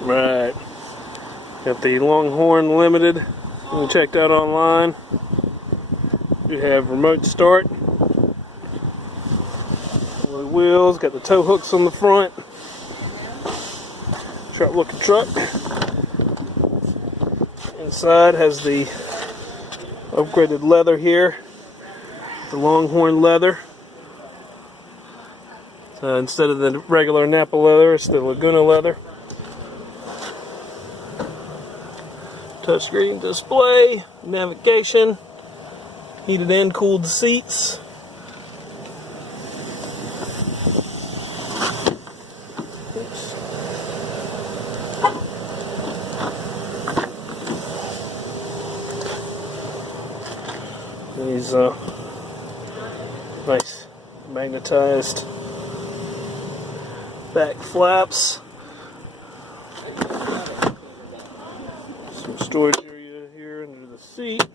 Right. Got the Longhorn Limited. You can check that online. You have remote start. The wheels, got the tow hooks on the front. Sharp looking truck. Inside has the upgraded leather here. The Longhorn leather. Instead of the regular Napa leather, it's the Laguna leather. Touchscreen display, navigation, heated and cooled seats. Oops. These nice magnetized back flaps. Some storage area here under the seat.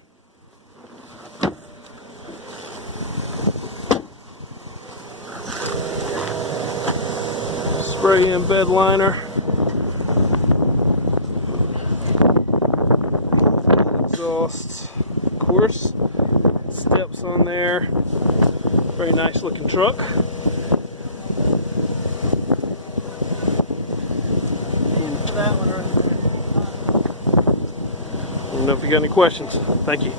Spray in bed liner. Exhaust, of course. Steps on there. Very nice looking truck. Let me know if you got any questions. Thank you.